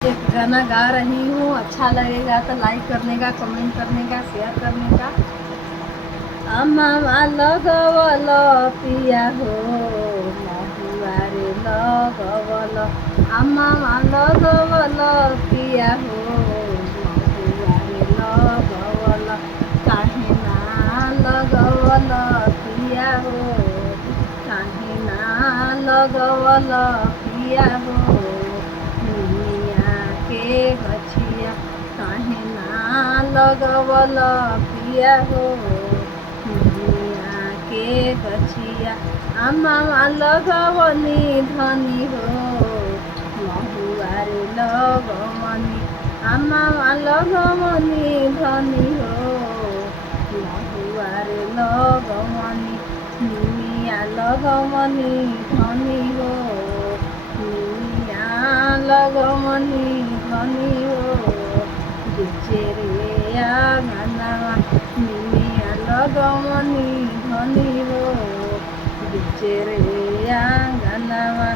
एक गाना गा रही हूँ, अच्छा लगेगा तो लाइक करने का, कमेंट करने का, शेयर करने का। अम्मा लगवल पिया हो महुआरे लगवल, अम्मा लगवल पिया हो महुआरे लगवल, काहे ना लगवल पिया हो, काहे ना लगवल पिया हो, निमिया के गछिया काहे ना लगवल पिया हो, निमिया के गछिया अम्मा लगवनी धनी हो महुआरे लगवनी, अम्मा लगवनी धनी हो महुआरे लगवनी, निमिया लगवनी धनी हो, निमिया लगवनी धनी हो, बिचेरे आंगनवा निमिया लगवनी धनी हो, बिचेरे आंगनवा।